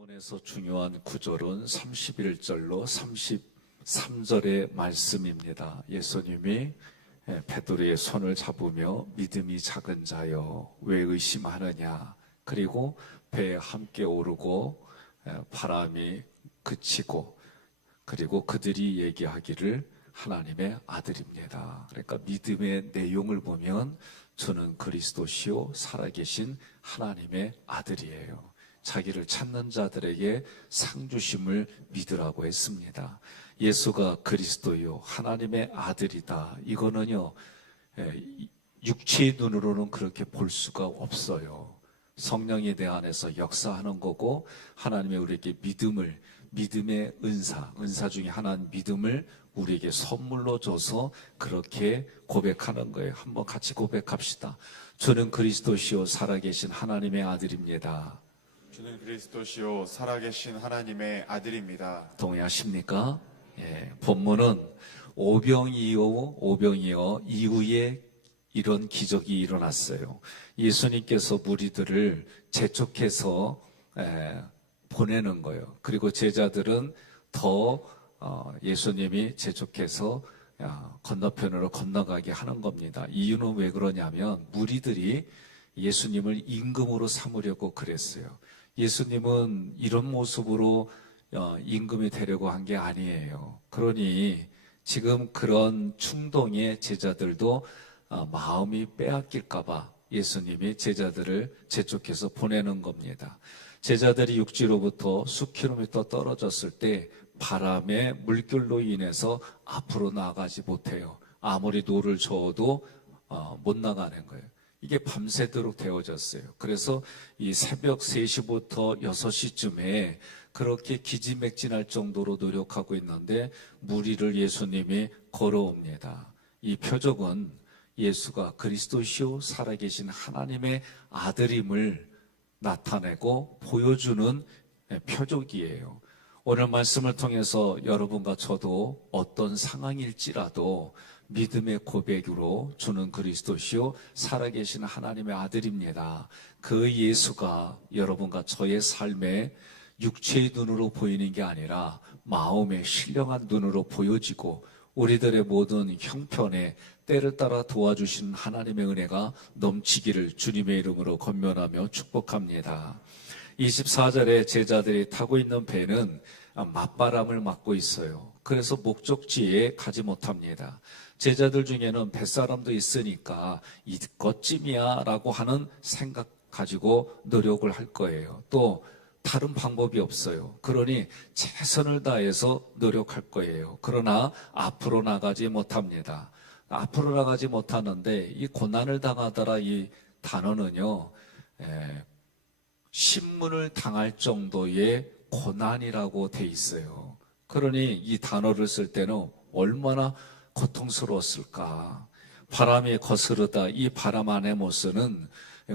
본문에서 중요한 구절은 31절로 33절의 말씀입니다. 예수님이 베드로의 손을 잡으며 믿음이 작은 자여 왜 의심하느냐, 그리고 배에 함께 오르고 바람이 그치고, 그리고 그들이 얘기하기를 하나님의 아들입니다. 그러니까 믿음의 내용을 보면 저는 그리스도시요 살아계신 하나님의 아들이에요. 자기를 찾는 자들에게 상 주심을 믿으라고 했습니다. 예수가 그리스도요 하나님의 아들이다. 이거는요 육체의 눈으로는 그렇게 볼 수가 없어요. 성령이 내 안에서 역사하는 거고, 하나님의 우리에게 믿음의 은사 중에 하나는 믿음을 우리에게 선물로 줘서 그렇게 고백하는 거예요. 한번 같이 고백합시다. 저는 그리스도시요 살아계신 하나님의 아들입니다. 주는 그리스도시요 살아계신 하나님의 아들입니다. 동의하십니까? 본문은 오병이어 이후에 이런 기적이 일어났어요. 예수님께서 무리들을 재촉해서 보내는 거예요. 그리고 제자들은 더 예수님이 재촉해서 건너편으로 건너가게 하는 겁니다. 이유는 왜 그러냐면 무리들이 예수님을 임금으로 삼으려고 그랬어요. 예수님은 이런 모습으로 임금이 되려고 한 게 아니에요. 그러니 지금 그런 충동에 제자들도 마음이 빼앗길까봐 예수님이 제자들을 재촉해서 보내는 겁니다. 제자들이 육지로부터 수 킬로미터 떨어졌을 때 바람에 물결로 인해서 앞으로 나가지 못해요. 아무리 노를 저어도 못 나가는 거예요. 이게 밤새도록 되어졌어요. 그래서 이 새벽 3시부터 6시쯤에 그렇게 기지맥진할 정도로 노력하고 있는데 무리를 예수님이 걸어옵니다. 이 표적은 예수가 그리스도시요 살아계신 하나님의 아들임을 나타내고 보여주는 표적이에요. 오늘 말씀을 통해서 여러분과 저도 어떤 상황일지라도 믿음의 고백으로 주는 그리스도시요 살아계신 하나님의 아들입니다. 그 예수가 여러분과 저의 삶에 육체의 눈으로 보이는 게 아니라 마음의 신령한 눈으로 보여지고, 우리들의 모든 형편에 때를 따라 도와주시는 하나님의 은혜가 넘치기를 주님의 이름으로 권면하며 축복합니다. 24절에 제자들이 타고 있는 배는 맞바람을 맞고 있어요. 그래서 목적지에 가지 못합니다. 제자들 중에는 뱃사람도 있으니까 이것쯤이야 라고 하는 생각 가지고 노력을 할 거예요. 또 다른 방법이 없어요. 그러니 최선을 다해서 노력할 거예요. 그러나 앞으로 나가지 못합니다. 앞으로 나가지 못하는데 이 고난을 당하더라, 이 단어는요 신문을 당할 정도의 고난이라고 돼 있어요. 그러니 이 단어를 쓸 때는 얼마나 고통스러웠을까. 바람이 거스르다, 이 바람 안의 모습은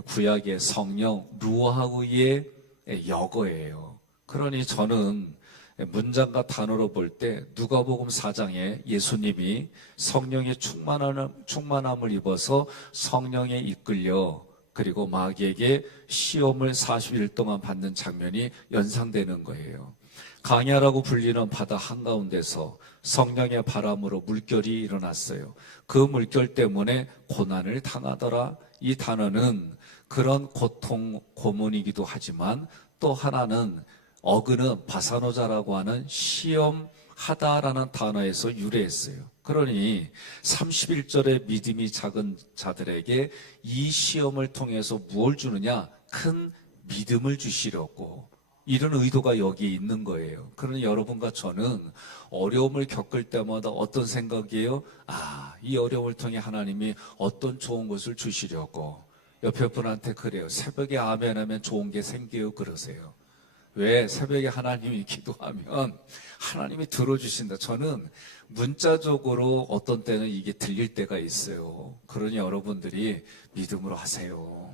구약의 성령 루아흐의 역어예요. 그러니 저는 문장과 단어로 볼 때 누가복음 4장에 예수님이 성령의 충만함을 입어서 성령에 이끌려 그리고 마귀에게 시험을 40일 동안 받는 장면이 연상되는 거예요. 강야라고 불리는 바다 한가운데서 성령의 바람으로 물결이 일어났어요. 그 물결 때문에 고난을 당하더라. 이 단어는 그런 고통 고문이기도 하지만 또 하나는 어그는 바사노자라고 하는 시험하다라는 단어에서 유래했어요. 그러니 31절의 믿음이 작은 자들에게 이 시험을 통해서 무엇을 주느냐? 큰 믿음을 주시려고, 이런 의도가 여기 있는 거예요. 그러니 여러분과 저는 어려움을 겪을 때마다 어떤 생각이에요? 이 어려움을 통해 하나님이 어떤 좋은 것을 주시려고. 옆에 분한테 그래요. 새벽에 아멘하면 좋은 게 생겨요. 그러세요. 왜? 새벽에 하나님이 기도하면 하나님이 들어주신다. 저는 문자적으로 어떤 때는 이게 들릴 때가 있어요. 그러니 여러분들이 믿음으로 하세요.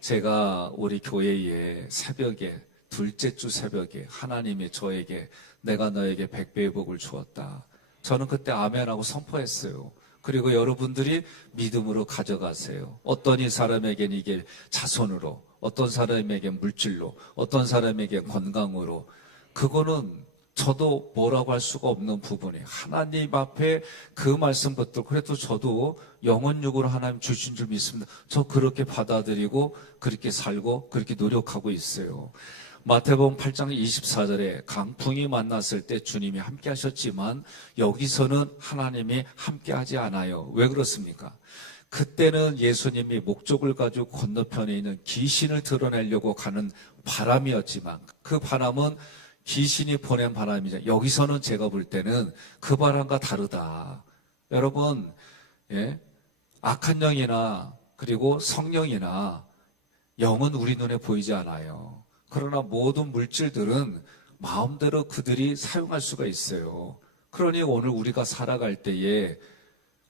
제가 우리 교회에 새벽에, 둘째 주 새벽에 하나님이 저에게 내가 너에게 100배의 복을 주었다. 저는 그때 아멘하고 선포했어요. 그리고 여러분들이 믿음으로 가져가세요. 어떤 이 사람에게는 이게 자손으로, 어떤 사람에게 물질로, 어떤 사람에게 건강으로. 그거는 저도 뭐라고 할 수가 없는 부분이에요. 하나님 앞에 그 말씀 붙들고, 그래도 저도 영혼육으로 하나님 주신 줄 믿습니다. 저 그렇게 받아들이고 그렇게 살고 그렇게 노력하고 있어요. 마태복음 8장 24절에 강풍이 만났을 때 주님이 함께 하셨지만 여기서는 하나님이 함께 하지 않아요. 왜 그렇습니까? 그때는 예수님이 목적을 가지고 건너편에 있는 귀신을 드러내려고 가는 바람이었지만 그 바람은 귀신이 보낸 바람이죠. 여기서는 제가 볼 때는 그 바람과 다르다. 여러분, 악한 영이나 그리고 성령이나 영은 우리 눈에 보이지 않아요. 그러나 모든 물질들은 마음대로 그들이 사용할 수가 있어요. 그러니 오늘 우리가 살아갈 때에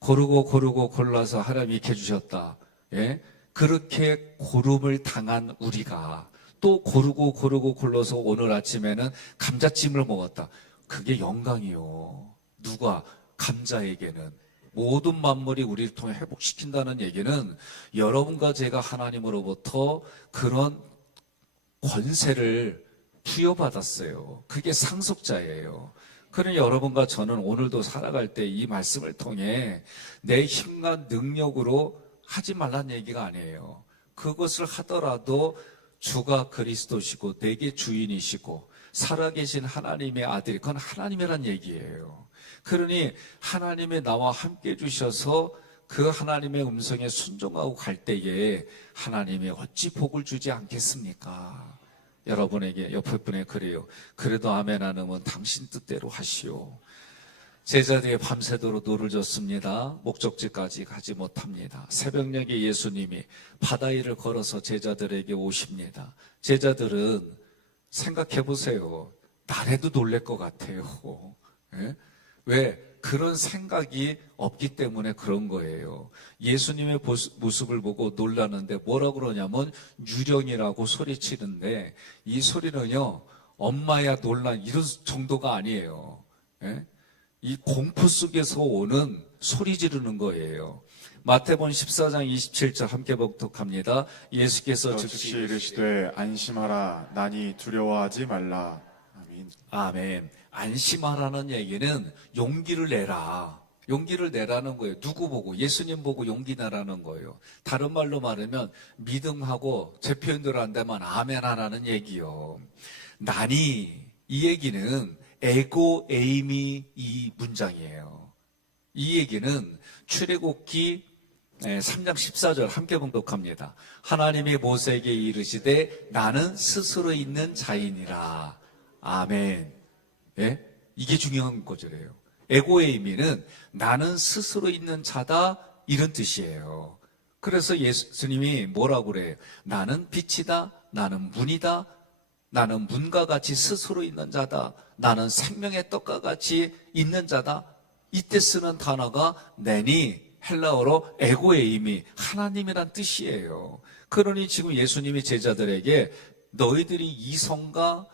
고르고 골라서 하나님이 이렇게 해주셨다. 그렇게 고름을 당한 우리가 또 고르고 골라서 오늘 아침에는 감자찜을 먹었다. 그게 영광이요. 누가? 감자에게는. 모든 만물이 우리를 통해 회복시킨다는 얘기는 여러분과 제가 하나님으로부터 그런 권세를 부여받았어요. 그게 상속자예요. 그러니 여러분과 저는 오늘도 살아갈 때 이 말씀을 통해 내 힘과 능력으로 하지 말란 얘기가 아니에요. 그것을 하더라도 주가 그리스도시고 내게 주인이시고 살아계신 하나님의 아들이, 그건 하나님이란 얘기예요. 그러니 하나님의 나와 함께 해주셔서 그 하나님의 음성에 순종하고 갈 때에 하나님이 어찌 복을 주지 않겠습니까? 여러분에게, 옆에 분에 그래요. 그래도 아멘 안 하면 당신 뜻대로 하시오. 제자들이 밤새도록 노를 졌습니다. 목적지까지 가지 못합니다. 새벽녘에 예수님이 바다 위를 걸어서 제자들에게 오십니다. 제자들은 생각해 보세요. 나래도 놀랄 것 같아요. 왜? 그런 생각이 없기 때문에 그런 거예요. 예수님의 모습을 보고 놀라는데 뭐라 그러냐면 유령이라고 소리치는데 이 소리는요, 엄마야 놀라 이런 정도가 아니에요. 이 공포 속에서 오는 소리 지르는 거예요. 마태복음 14장 27절 함께 복독합니다. 예수께서 즉시 이르시되 안심하라 나니 두려워하지 말라. 아멘. 아멘. 안심하라는 얘기는 용기를 내라. 용기를 내라는 거예요. 누구 보고? 예수님 보고 용기 내라는 거예요. 다른 말로 말하면 믿음하고 제 표현대로 한다면 아멘 하라는 얘기요. 나니 이 얘기는 에고 에이미 이 문장이에요. 이 얘기는 출애굽기 3장 14절 함께 봉독합니다. 하나님이 모세에게 이르시되 나는 스스로 있는 자이니라. 아멘. 이게 중요한 거절이에요. 에고에이미는 나는 스스로 있는 자다 이런 뜻이에요. 그래서 예수님이 뭐라고 그래요? 나는 빛이다. 나는 문이다. 나는 문과 같이 스스로 있는 자다. 나는 생명의 떡과 같이 있는 자다. 이때 쓰는 단어가 네니, 헬라어로 에고에이미, 하나님이란 뜻이에요. 그러니 지금 예수님이 제자들에게 너희들이 이성과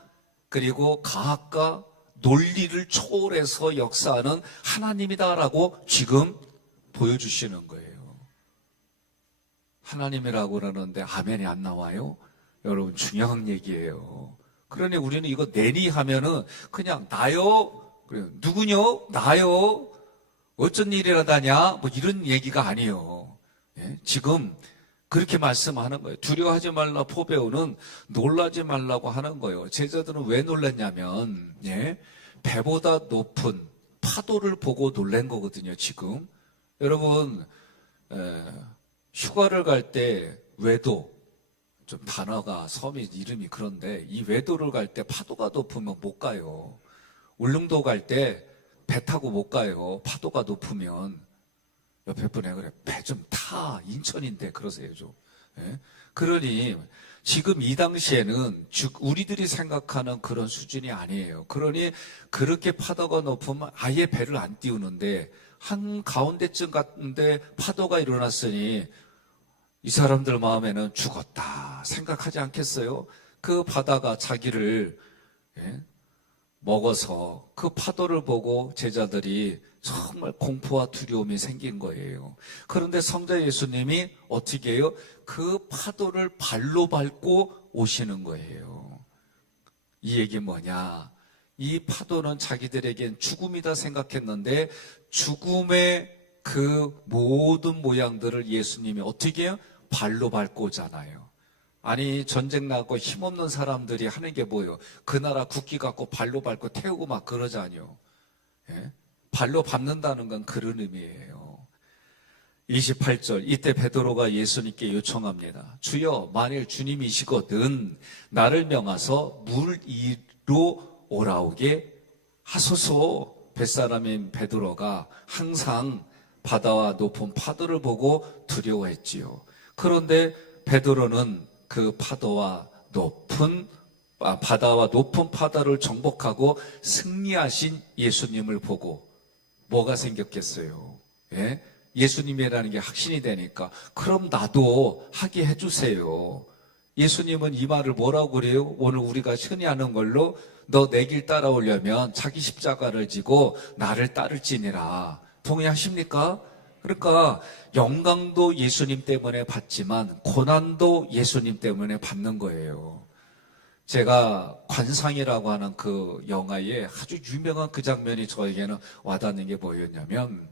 그리고 과학과 논리를 초월해서 역사하는 하나님이다라고 지금 보여주시는 거예요. 하나님이라고 그러는데 아멘이 안 나와요? 여러분 중요한 얘기예요. 그러니 우리는 이거 내니 하면은 그냥 나요? 누구뇨? 나요? 어쩐 일이라다냐? 뭐 이런 얘기가 아니에요. 지금 그렇게 말씀하는 거예요. 두려워하지 말라 포배우는 놀라지 말라고 하는 거예요. 제자들은 왜 놀랐냐면 배보다 높은 파도를 보고 놀란 거거든요. 지금 여러분 휴가를 갈 때 외도, 좀 단어가 섬이 이름이 그런데 이 외도를 갈 때 파도가 높으면 못 가요. 울릉도 갈 때 배 타고 못 가요. 파도가 높으면. 옆에 분에 그래 배 좀 타. 인천인데 그러세요 좀. 그러니 지금 이 당시에는 우리들이 생각하는 그런 수준이 아니에요. 그러니 그렇게 파도가 높으면 아예 배를 안 띄우는데 한 가운데쯤 갔는데 파도가 일어났으니 이 사람들 마음에는 죽었다 생각하지 않겠어요? 그 바다가 자기를 먹어서 그 파도를 보고 제자들이 정말 공포와 두려움이 생긴 거예요. 그런데 성자 예수님이 어떻게 해요? 그 파도를 발로 밟고 오시는 거예요. 이 얘기 뭐냐? 이 파도는 자기들에겐 죽음이다 생각했는데 죽음의 그 모든 모양들을 예수님이 어떻게 해요? 발로 밟고 오잖아요. 아니 전쟁 나고 힘없는 사람들이 하는 게 뭐예요? 그 나라 국기 갖고 발로 밟고 태우고 막 그러잖아요. 예? 발로 밟는다는 건 그런 의미예요. 28절, 이때 베드로가 예수님께 요청합니다. 주여, 만일 주님이시거든 나를 명하서 물 위로 오라오게 하소서. 뱃사람인 베드로가 항상 바다와 높은 파도를 보고 두려워했지요. 그런데 베드로는 그 바다와 높은 파도를 정복하고 승리하신 예수님을 보고 뭐가 생겼겠어요? 예? 예수님이라는 게 확신이 되니까 그럼 나도 하게 해주세요. 예수님은 이 말을 뭐라고 그래요? 오늘 우리가 흔히 하는 걸로 너 내 길 따라오려면 자기 십자가를 지고 나를 따를지니라. 동의하십니까? 그러니까 영광도 예수님 때문에 받지만 고난도 예수님 때문에 받는 거예요. 제가 관상이라고 하는 그 영화에 아주 유명한 그 장면이 저에게는 와닿는 게 뭐였냐면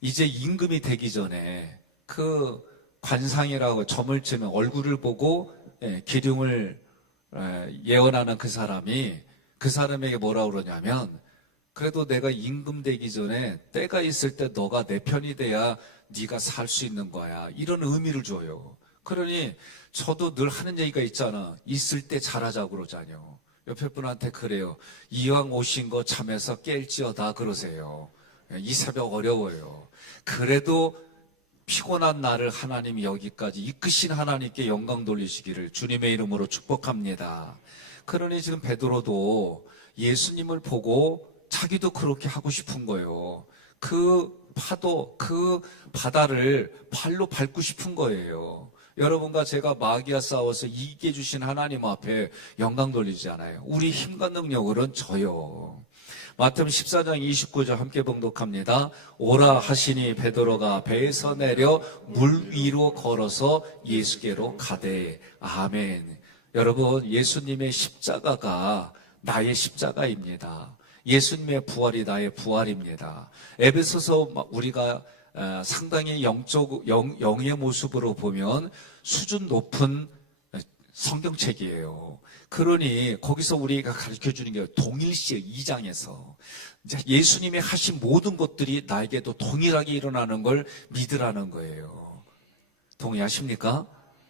이제 임금이 되기 전에 그 관상이라고 점을 치면 얼굴을 보고 기륭을 예언하는 그 사람에게 뭐라고 그러냐면 그래도 내가 임금 되기 전에 때가 있을 때 너가 내 편이 돼야 네가 살 수 있는 거야. 이런 의미를 줘요. 그러니 저도 늘 하는 얘기가 있잖아. 있을 때 잘하자고 그러잖아요. 옆에 분한테 그래요. 이왕 오신 거 잠에서 깰지어다 그러세요. 이 새벽 어려워요. 그래도 피곤한 나를 하나님이 여기까지 이끄신 하나님께 영광 돌리시기를 주님의 이름으로 축복합니다. 그러니 지금 베드로도 예수님을 보고 자기도 그렇게 하고 싶은 거예요. 그 파도, 그 바다를 발로 밟고 싶은 거예요. 여러분과 제가 마귀와 싸워서 이기게 주신 하나님 앞에 영광 돌리잖아요. 우리 힘과 능력으로는 져요. 마태복음 14장 29절 함께 봉독합니다. 오라 하시니 베드로가 배에서 내려 물 위로 걸어서 예수께로 가되. 아멘. 여러분, 예수님의 십자가가 나의 십자가입니다. 예수님의 부활이 나의 부활입니다. 에베소서 우리가 상당히 영의 모습으로 보면 수준 높은 성경책이에요. 그러니 거기서 우리가 가르쳐주는 게 동일시 2장에서 예수님이 하신 모든 것들이 나에게도 동일하게 일어나는 걸 믿으라는 거예요. 동의하십니까?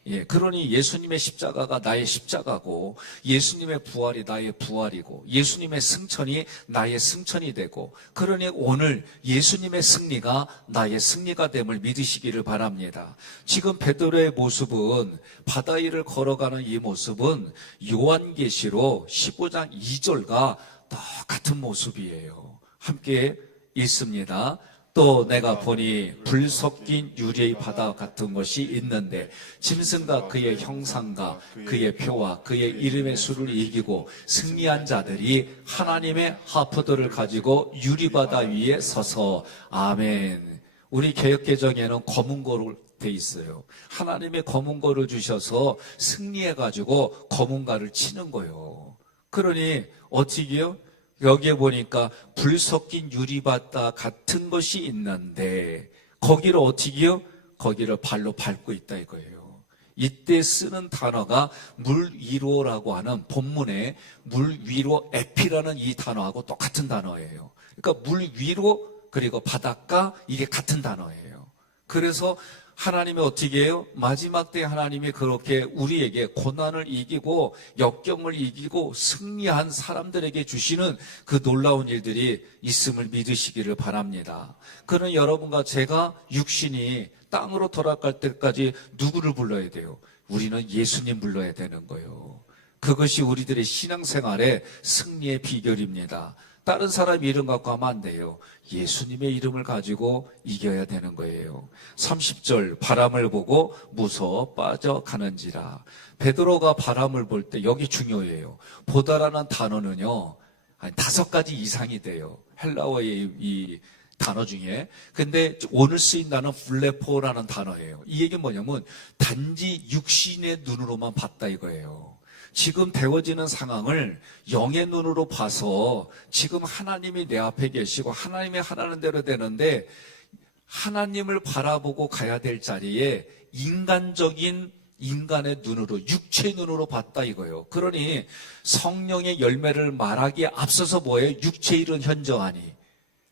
예, 그러니 예수님의 십자가가 나의 십자가고 예수님의 부활이 나의 부활이고 예수님의 승천이 나의 승천이 되고 그러니 오늘 예수님의 승리가 나의 승리가 됨을 믿으시기를 바랍니다. 지금 베드로의 모습은 바다 위를 걸어가는 이 모습은 요한계시록 15장 2절과 똑같은 모습이에요. 함께 읽습니다. 또 내가 보니 불 섞인 유리의 바다 같은 것이 있는데 짐승과 그의 형상과 그의 표와 그의 이름의 수를 이기고 승리한 자들이 하나님의 하프들을 가지고 유리바다 위에 서서. 아멘. 우리 개역개정에는 검은 거로 돼 있어요. 하나님의 검은 거를 주셔서 승리해가지고 검은 가를 치는 거예요. 그러니 어떻게 해요? 여기에 보니까 불 섞인 유리바다 같은 것이 있는데 거기를 어떻게 해요? 거기를 발로 밟고 있다 이거예요. 이때 쓰는 단어가 물 위로라고 하는 본문에 물 위로 에피라는 이 단어하고 똑같은 단어예요. 그러니까 물 위로 그리고 바닷가 이게 같은 단어예요. 그래서 하나님이 어떻게 해요? 마지막 때 하나님이 그렇게 우리에게 고난을 이기고 역경을 이기고 승리한 사람들에게 주시는 그 놀라운 일들이 있음을 믿으시기를 바랍니다. 그는 여러분과 제가 육신이 땅으로 돌아갈 때까지 누구를 불러야 돼요? 우리는 예수님 불러야 되는 거예요. 그것이 우리들의 신앙생활의 승리의 비결입니다. 다른 사람 이름 갖고 하면 안 돼요. 예수님의 이름을 가지고 이겨야 되는 거예요. 30절 바람을 보고 무서워 빠져가는지라. 베드로가 바람을 볼 때 여기 중요해요. 보다라는 단어는요 5가지 이상이 돼요. 헬라어의 이 단어 중에. 근데 오늘 쓰인 단어는 블레포라는 단어예요. 이 얘기는 뭐냐면 단지 육신의 눈으로만 봤다 이거예요. 지금 되어지는 상황을 영의 눈으로 봐서 지금 하나님이 내 앞에 계시고 하나님이 하라는 대로 되는데 하나님을 바라보고 가야 될 자리에 인간적인 인간의 눈으로, 육체의 눈으로 봤다 이거예요. 그러니 성령의 열매를 말하기에 앞서서 뭐예요? 육체의 일은 현저하니.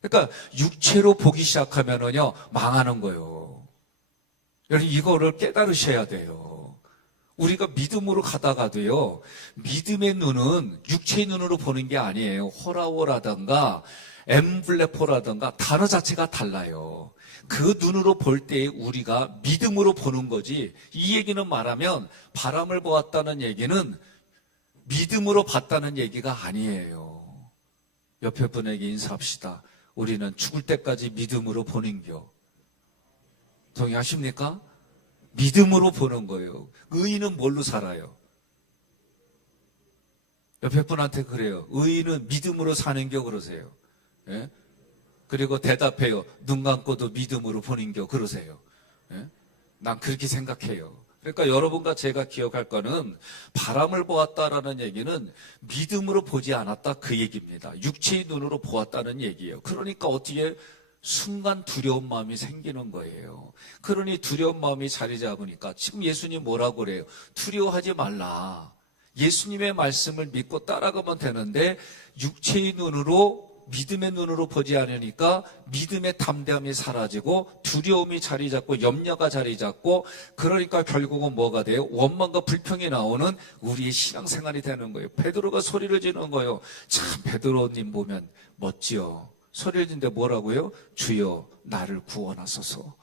그러니까 육체로 보기 시작하면은요, 망하는 거예요. 여러분 이거를 깨달으셔야 돼요. 우리가 믿음으로 가다가도요, 믿음의 눈은 육체의 눈으로 보는 게 아니에요. 호라오라든가 엠블레포라든가 단어 자체가 달라요. 그 눈으로 볼 때 우리가 믿음으로 보는 거지. 이 얘기는 말하면 바람을 보았다는 얘기는 믿음으로 봤다는 얘기가 아니에요. 옆에 분에게 인사합시다. 우리는 죽을 때까지 믿음으로 보는겨. 동의하십니까? 믿음으로 보는 거예요. 의인은 뭘로 살아요? 옆에 분한테 그래요. 의인은 믿음으로 사는겨 그러세요. 예? 그리고 대답해요. 눈 감고도 믿음으로 보는겨 그러세요. 예? 난 그렇게 생각해요. 그러니까 여러분과 제가 기억할 거는 바람을 보았다라는 얘기는 믿음으로 보지 않았다 그 얘기입니다. 육체의 눈으로 보았다는 얘기예요. 그러니까 어떻게 순간 두려운 마음이 생기는 거예요. 그러니 두려운 마음이 자리 잡으니까 지금 예수님 뭐라고 그래요? 두려워하지 말라. 예수님의 말씀을 믿고 따라가면 되는데 육체의 눈으로 믿음의 눈으로 보지 않으니까 믿음의 담대함이 사라지고 두려움이 자리 잡고 염려가 자리 잡고 그러니까 결국은 뭐가 돼요? 원망과 불평이 나오는 우리의 신앙생활이 되는 거예요. 베드로가 소리를 지르는 거예요. 참 베드로님 보면 멋지요. 소리를 지는데 뭐라고요? 주여 나를 구원하소서.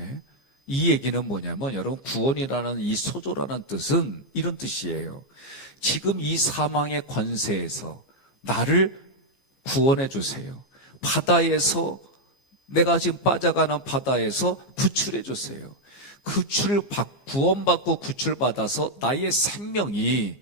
예? 이 얘기는 뭐냐면 여러분 구원이라는 이 소조라는 뜻은 이런 뜻이에요. 지금 이 사망의 권세에서 나를 구원해 주세요. 바다에서 내가 지금 빠져가는 바다에서 구출해 주세요. 구원받고 구출받아서 나의 생명이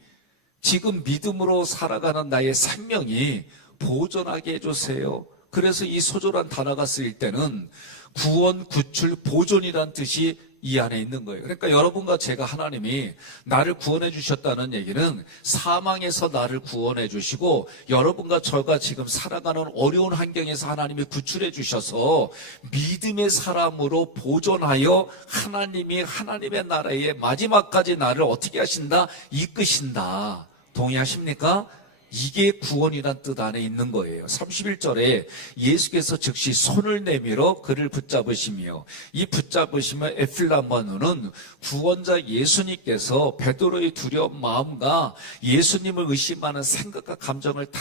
지금 믿음으로 살아가는 나의 생명이 보존하게 해주세요. 그래서 이 소조란 단어가 쓰일 때는 구원, 구출, 보존이란 뜻이 이 안에 있는 거예요. 그러니까 여러분과 제가 하나님이 나를 구원해 주셨다는 얘기는 사망에서 나를 구원해 주시고 여러분과 저가 지금 살아가는 어려운 환경에서 하나님이 구출해 주셔서 믿음의 사람으로 보존하여 하나님이 하나님의 나라의 마지막까지 나를 어떻게 하신다? 이끄신다. 동의하십니까? 이게 구원이란 뜻 안에 있는 거예요. 31절에 예수께서 즉시 손을 내밀어 그를 붙잡으시며 이 붙잡으시며 에필라마누는 구원자 예수님께서 베드로의 두려운 마음과 예수님을 의심하는 생각과 감정을 다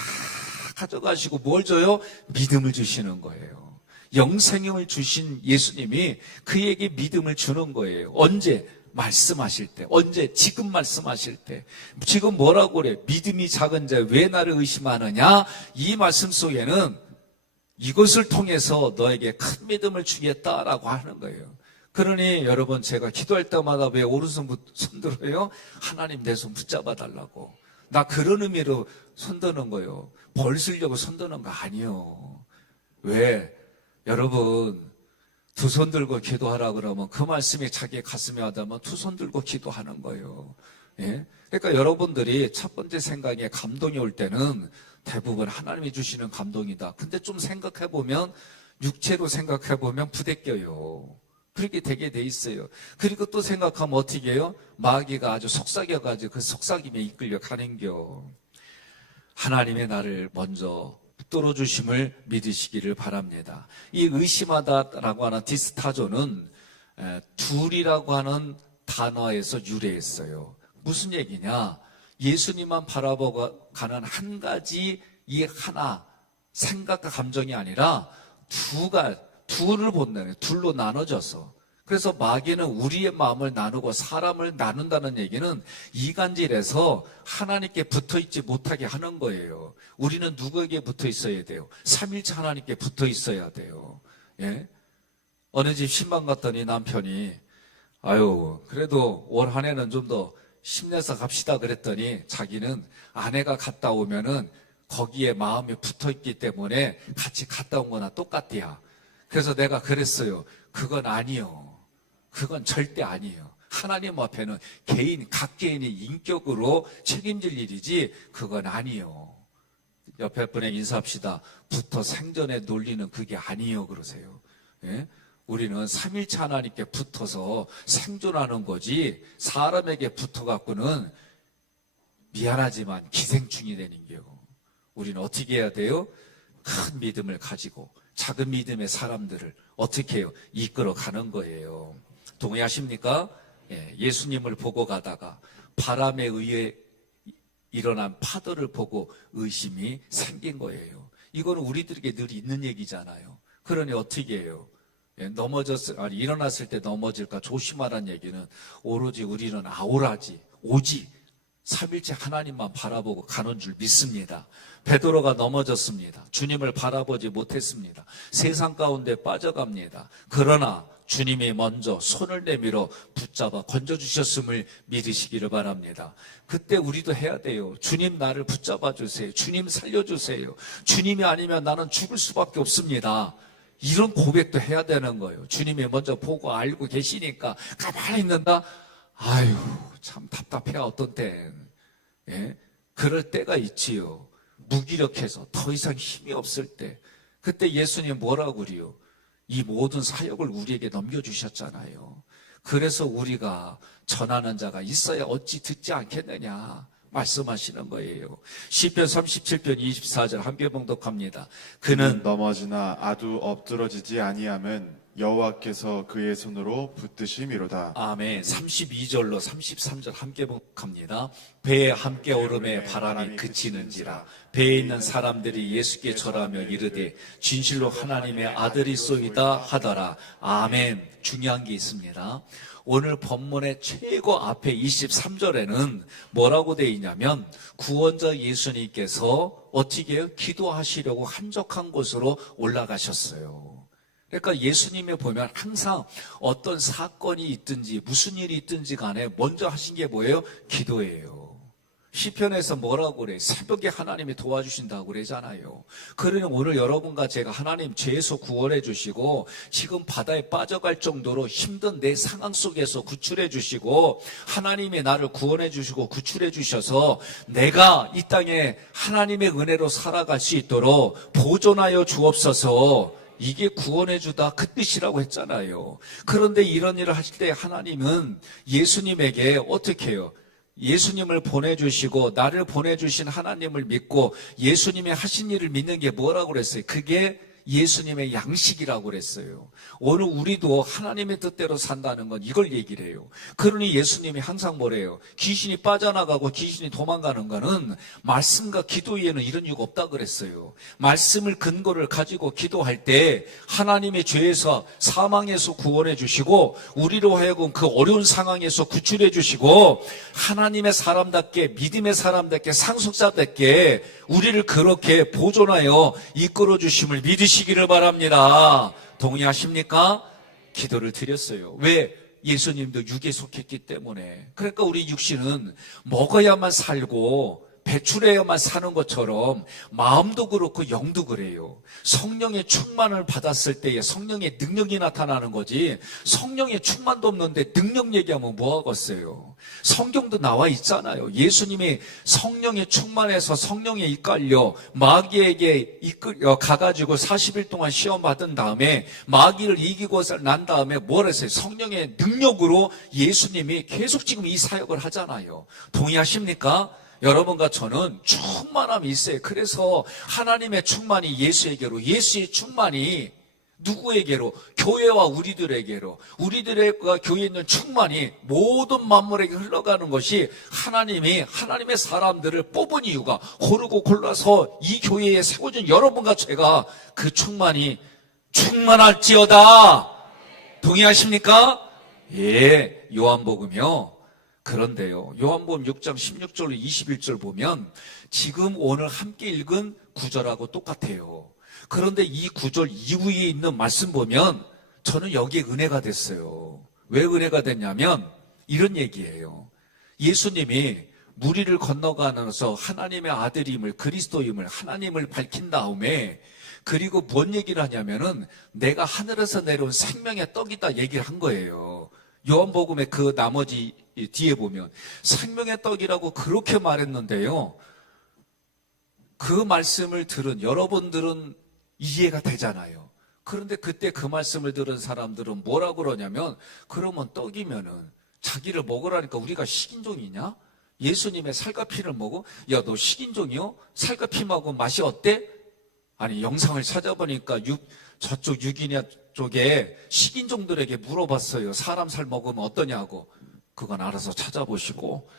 가져가시고 뭘 줘요? 믿음을 주시는 거예요. 영생을 주신 예수님이 그에게 믿음을 주는 거예요. 언제? 말씀하실 때. 언제? 지금 말씀하실 때. 지금 뭐라고 그래? 믿음이 작은 자 왜 나를 의심하느냐? 이 말씀 속에는 이것을 통해서 너에게 큰 믿음을 주겠다라고 하는 거예요. 그러니 여러분 제가 기도할 때마다 왜 오른손 들어요? 하나님 내 손 붙잡아 달라고. 나 그런 의미로 손 드는 거예요. 벌 쓰려고 손 드는 거 아니에요. 왜? 여러분 두 손 들고 기도하라 그러면 그 말씀이 자기 가슴에 와닿으면 두 손 들고 기도하는 거예요. 예? 그러니까 여러분들이 첫 번째 생각에 감동이 올 때는 대부분 하나님이 주시는 감동이다. 근데 좀 생각해보면 육체로 생각해보면 부대껴요. 그렇게 되게 돼 있어요. 그리고 또 생각하면 어떻게 해요? 마귀가 아주 속삭여가지고 그 속삭임에 이끌려 가는겨. 하나님의 나를 먼저 붙들어 주심을 믿으시기를 바랍니다. 이 의심하다라고 하는 디스타조는 둘이라고 하는 단어에서 유래했어요. 무슨 얘기냐? 예수님만 바라보고 가는 한 가지 이 하나 생각과 감정이 아니라 둘을 본다는 둘로 나눠져서. 그래서 마귀는 우리의 마음을 나누고 사람을 나눈다는 얘기는 이간질에서 하나님께 붙어있지 못하게 하는 거예요. 우리는 누구에게 붙어 있어야 돼요? 삼일체 하나님께 붙어 있어야 돼요. 예? 어느 집 신방 갔더니 남편이 아유 그래도 올 한 해는 좀 더 힘내서 갑시다 그랬더니 자기는 아내가 갔다 오면은 거기에 마음이 붙어 있기 때문에 같이 갔다 온 거나 똑같대요. 그래서 내가 그랬어요. 그건 아니요. 그건 절대 아니에요. 하나님 앞에는 각 개인의 인격으로 책임질 일이지 그건 아니요. 옆에 분에게 인사합시다. 붙어 생전에 논리는 그게 아니요 그러세요. 예? 우리는 삼일체 하나님께 붙어서 생존하는 거지 사람에게 붙어갖고는 미안하지만 기생충이 되는 거예요. 우리는 어떻게 해야 돼요? 큰 믿음을 가지고 작은 믿음의 사람들을 어떻게 해요? 이끌어 가는 거예요. 동의하십니까? 예수님을 보고 가다가 바람에 의해 일어난 파도를 보고 의심이 생긴 거예요. 이거는 우리들에게 늘 있는 얘기잖아요. 그러니 어떻게 해요? 일어났을 때 넘어질까 조심하라는 얘기는 오로지 우리는 아우라지, 오직 삼일째 하나님만 바라보고 가는 줄 믿습니다. 베드로가 넘어졌습니다. 주님을 바라보지 못했습니다. 세상 가운데 빠져갑니다. 그러나 주님이 먼저 손을 내밀어 붙잡아 건져주셨음을 믿으시기를 바랍니다. 그때 우리도 해야 돼요. 주님 나를 붙잡아 주세요. 주님 살려주세요. 주님이 아니면 나는 죽을 수밖에 없습니다. 이런 고백도 해야 되는 거예요. 주님이 먼저 보고 알고 계시니까 가만히 있는다. 아유 참 답답해 어떤 땐. 예? 그럴 때가 있지요. 무기력해서 더 이상 힘이 없을 때. 그때 예수님 뭐라고 그래요? 이 모든 사역을 우리에게 넘겨주셨잖아요. 그래서 우리가 전하는 자가 있어야 어찌 듣지 않겠느냐 말씀하시는 거예요. 시편 37편 24절 함께 봉독합니다. 그는 넘어지나 아두 엎드러지지 아니함은 여호와께서 그의 손으로 붙드심이로다. 아멘. 32절로 33절 함께 봉독합니다. 배에 함께 오름에 바람이 그치는지라 배에 있는 사람들이 예수께 절하며 이르되 진실로 하나님의 아들이소이다 하더라. 아멘. 중요한 게 있습니다. 오늘 본문의 최고 앞에 23절에는 뭐라고 되어 있냐면 구원자 예수님께서 어떻게 해요? 기도하시려고 한적한 곳으로 올라가셨어요. 그러니까 예수님에 보면 항상 어떤 사건이 있든지 무슨 일이 있든지 간에 먼저 하신 게 뭐예요? 기도예요. 시편에서 뭐라고 그래요? 새벽에 하나님이 도와주신다고 그러잖아요. 그러니 오늘 여러분과 제가 하나님 죄에서 구원해 주시고 지금 바다에 빠져갈 정도로 힘든 내 상황 속에서 구출해 주시고 하나님이 나를 구원해 주시고 구출해 주셔서 내가 이 땅에 하나님의 은혜로 살아갈 수 있도록 보존하여 주옵소서. 이게 구원해 주다 그 뜻이라고 했잖아요. 그런데 이런 일을 하실 때 하나님은 예수님에게 어떻게 해요? 예수님을 보내주시고 나를 보내주신 하나님을 믿고 예수님의 하신 일을 믿는 게 뭐라고 그랬어요? 그게 예수님의 양식이라고 그랬어요. 오늘 우리도 하나님의 뜻대로 산다는 건 이걸 얘기를 해요. 그러니 예수님이 항상 뭐래요? 귀신이 빠져나가고 귀신이 도망가는 거는 말씀과 기도 외에는 이런 이유가 없다 그랬어요. 말씀을 근거를 가지고 기도할 때 하나님의 죄에서 사망에서 구원해 주시고 우리로 하여금 그 어려운 상황에서 구출해 주시고 하나님의 사람답게 믿음의 사람답게 상속자답게 우리를 그렇게 보존하여 이끌어 주심을 믿으시기를 바랍니다. 동의하십니까? 기도를 드렸어요. 왜? 예수님도 육에 속했기 때문에. 그러니까 우리 육신은 먹어야만 살고 배출해야만 사는 것처럼 마음도 그렇고 영도 그래요. 성령의 충만을 받았을 때에 성령의 능력이 나타나는 거지 성령의 충만도 없는데 능력 얘기하면 뭐하겠어요. 성경도 나와 있잖아요. 예수님이 성령에 충만해서 성령에 이끌려 마귀에게 가가지고 40일 동안 시험 받은 다음에 마귀를 이기고 난 다음에 뭘 했어요? 성령의 능력으로 예수님이 계속 지금 이 사역을 하잖아요. 동의하십니까? 여러분과 저는 충만함이 있어요. 그래서 하나님의 충만이 예수에게로, 예수의 충만이 누구에게로? 교회와 우리들에게로, 우리들과 교회에 있는 충만이 모든 만물에게 흘러가는 것이 하나님이 하나님의 사람들을 뽑은 이유가 고르고 골라서 이 교회에 세워준 여러분과 제가 그 충만이 충만할지어다. 동의하십니까? 예, 요한복음이요. 그런데요, 요한복음 6장 16절로 21절 보면 지금 오늘 함께 읽은 구절하고 똑같아요. 그런데 이 구절 이후에 있는 말씀 보면 저는 여기에 은혜가 됐어요. 왜 은혜가 됐냐면 이런 얘기예요. 예수님이 무리를 건너가면서 하나님의 아들임을, 그리스도임을, 하나님을 밝힌 다음에 그리고 뭔 얘기를 하냐면은 내가 하늘에서 내려온 생명의 떡이다 얘기를 한 거예요. 요한복음의 그 나머지 뒤에 보면 생명의 떡이라고 그렇게 말했는데요. 그 말씀을 들은 여러분들은 이해가 되잖아요. 그런데 그때 그 말씀을 들은 사람들은 뭐라고 그러냐면, 그러면 떡이면은 자기를 먹으라니까 우리가 식인종이냐? 예수님의 살과 피를 먹어? 야, 너 식인종이요? 살과 피 먹으면 맛이 어때? 아니, 영상을 찾아보니까 저쪽 유기냐 쪽에 식인종들에게 물어봤어요. 사람 살 먹으면 어떠냐고. 그건 알아서 찾아보시고.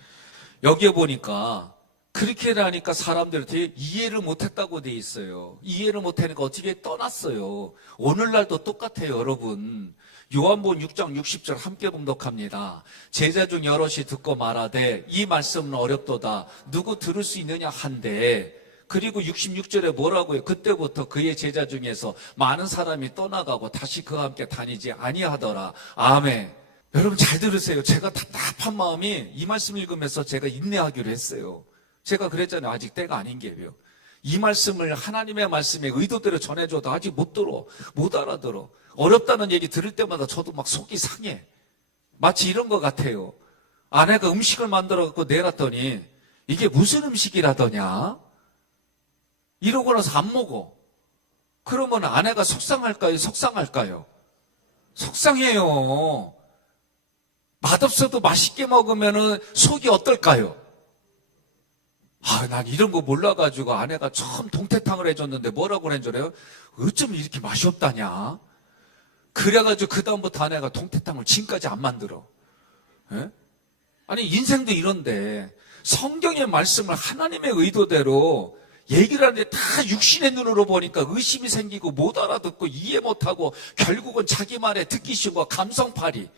여기에 보니까 그렇게 하니까 사람들한테 이해를 못했다고 돼 있어요. 이해를 못하니까 어떻게 떠났어요. 오늘날도 똑같아요, 여러분. 요한복음 6장 60절 함께 봉독합니다. 제자 중 여럿이 듣고 말하되 이 말씀은 어렵도다. 누구 들을 수 있느냐 한데, 그리고 66절에 뭐라고요? 그때부터 그의 제자 중에서 많은 사람이 떠나가고 다시 그와 함께 다니지 아니하더라. 아멘. 여러분 잘 들으세요. 제가 답답한 마음이 이 말씀 읽으면서 제가 인내하기로 했어요. 제가 그랬잖아요. 아직 때가 아닌 게요. 이 말씀을 하나님의 말씀에 의도대로 전해줘도 아직 못 들어, 못 알아들어. 어렵다는 얘기 들을 때마다 저도 막 속이 상해. 마치 이런 것 같아요. 아내가 음식을 만들어 갖고 내놨더니 이게 무슨 음식이라더냐? 이러고 나서 안 먹어. 그러면 아내가 속상할까요? 속상할까요? 속상해요. 맛없어도 맛있게 먹으면 속이 어떨까요? 난 이런 거 몰라가지고 아내가 처음 동태탕을 해줬는데 뭐라고 그런 줄 알아요? 어쩜 이렇게 맛이 없다냐? 그래가지고 그다음부터 아내가 동태탕을 지금까지 안 만들어. 예? 아니, 인생도 이런데 성경의 말씀을 하나님의 의도대로 얘기를 하는데 다 육신의 눈으로 보니까 의심이 생기고 못 알아듣고 이해 못하고 결국은 자기 말에 듣기 싫고 감성팔이.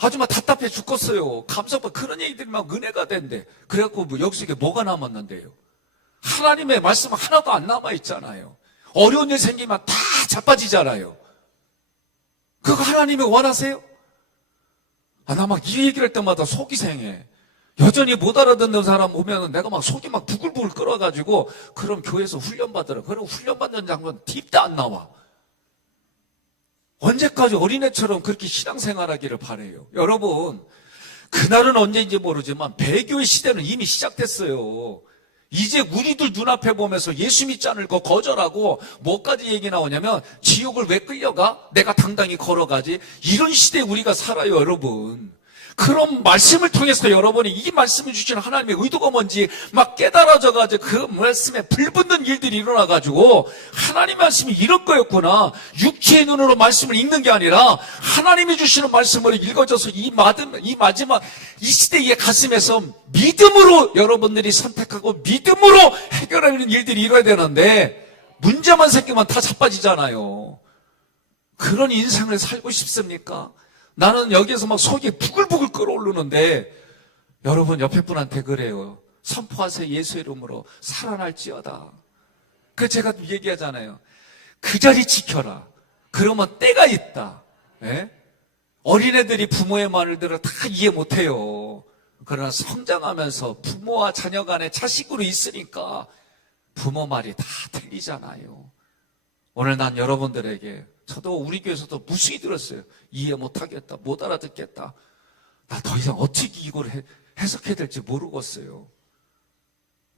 아주 막 답답해 죽겠어요. 감성팔 그런 얘기들이 막 은혜가 된대. 그래갖고 여기서 이게 뭐가 남았는데요? 하나님의 말씀 하나도 안 남아있잖아요. 어려운 일 생기면 다 자빠지잖아요. 그거 하나님이 원하세요? 나 막 이 얘기를 할 때마다 속이 상해. 여전히 못 알아듣는 사람 보면 내가 막 속이 막 부글부글 끓어가지고, 그럼 교회에서 훈련받으라. 그럼 훈련받는 장면 딥도 안 나와. 언제까지 어린애처럼 그렇게 신앙생활하기를 바라요. 여러분, 그날은 언제인지 모르지만 배교의 시대는 이미 시작됐어요. 이제 우리들 눈앞에 보면서 예수 믿지 않을 거 거절하고 뭐까지 얘기 나오냐면 지옥을 왜 끌려가? 내가 당당히 걸어가지. 이런 시대에 우리가 살아요, 여러분. 그런 말씀을 통해서 여러분이 이 말씀을 주시는 하나님의 의도가 뭔지 막 깨달아져가지고 그 말씀에 불붙는 일들이 일어나가지고 하나님의 말씀이 이런 거였구나. 육체의 눈으로 말씀을 읽는 게 아니라 하나님이 주시는 말씀을 읽어줘서 이 마지막 이 시대의 가슴에서 믿음으로 여러분들이 선택하고 믿음으로 해결하는 일들이 일어나야 되는데 문제만 생기면 다 자빠지잖아요. 그런 인생을 살고 싶습니까? 나는 여기에서 막 속이 부글부글 끓어오르는데 여러분 옆에 분한테 그래요. 선포하세요. 예수 이름으로 살아날지어다. 그 제가 얘기하잖아요. 그 자리 지켜라. 그러면 때가 있다. 예? 어린애들이 부모의 말을 들어 다 이해 못해요. 그러나 성장하면서 부모와 자녀 간에 자식으로 있으니까 부모 말이 다 들리잖아요. 오늘 난 여러분들에게, 저도 우리 교회에서도 무수히 들었어요. 이해 못하겠다, 못 알아듣겠다. 나 더 이상 어떻게 이걸 해석해야 될지 모르겠어요.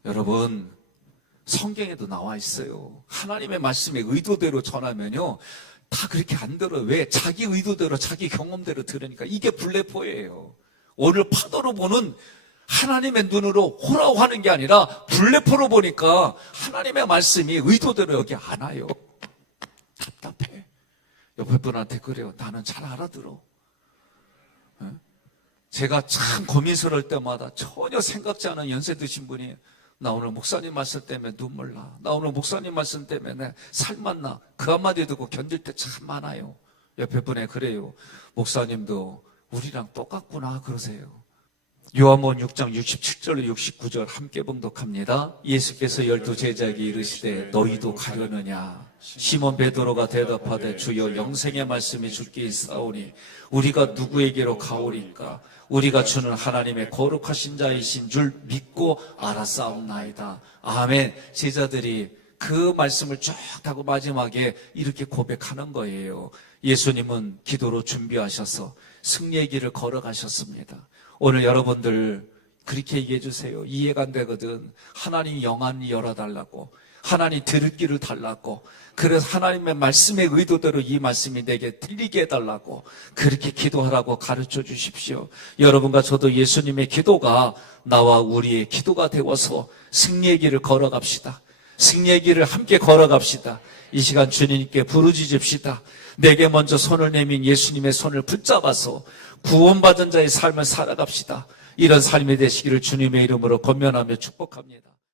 여러분, 성경에도 나와 있어요. 하나님의 말씀의 의도대로 전하면요, 다 그렇게 안 들어요. 왜? 자기 의도대로, 자기 경험대로 들으니까. 이게 블레포예요. 오늘 파도로 보는 하나님의 눈으로 호라고 하는 게 아니라 블레포로 보니까 하나님의 말씀이 의도대로 여기 안 와요. 답답해. 옆에 분한테 그래요. 나는 잘 알아들어. 제가 참 고민스러울 때마다 전혀 생각지 않은 연세 드신 분이 나 오늘 목사님 말씀 때문에 눈물 나. 나 오늘 목사님 말씀 때문에 살만 나. 그 한마디 듣고 견딜 때 참 많아요. 옆에 분에 그래요. 목사님도 우리랑 똑같구나 그러세요. 요한복음 6장 67절 69절 함께 봉독합니다. 예수께서 12 제자에게 이르시되 너희도 가려느냐? 시몬 베드로가 대답하되 주여 영생의 말씀이 주께 있사오니 우리가 누구에게로 가오리까? 우리가 주는 하나님의 거룩하신 자이신 줄 믿고 알았사옵나이다. 아멘. 제자들이 그 말씀을 쭉 하고 마지막에 이렇게 고백하는 거예요. 예수님은 기도로 준비하셔서 승리의 길을 걸어가셨습니다. 오늘 여러분들 그렇게 얘기해 주세요. 이해가 안 되거든. 하나님 영안이 열어달라고, 하나님 들을 길을 달라고, 그래서 하나님의 말씀의 의도대로 이 말씀이 내게 들리게 해달라고 그렇게 기도하라고 가르쳐 주십시오. 여러분과 저도 예수님의 기도가 나와 우리의 기도가 되어서 승리의 길을 걸어갑시다. 승리의 길을 함께 걸어갑시다. 이 시간 주님께 부르짖읍시다. 내게 먼저 손을 내민 예수님의 손을 붙잡아서 구원받은 자의 삶을 살아갑시다. 이런 삶이 되시기를 주님의 이름으로 권면하며 축복합니다.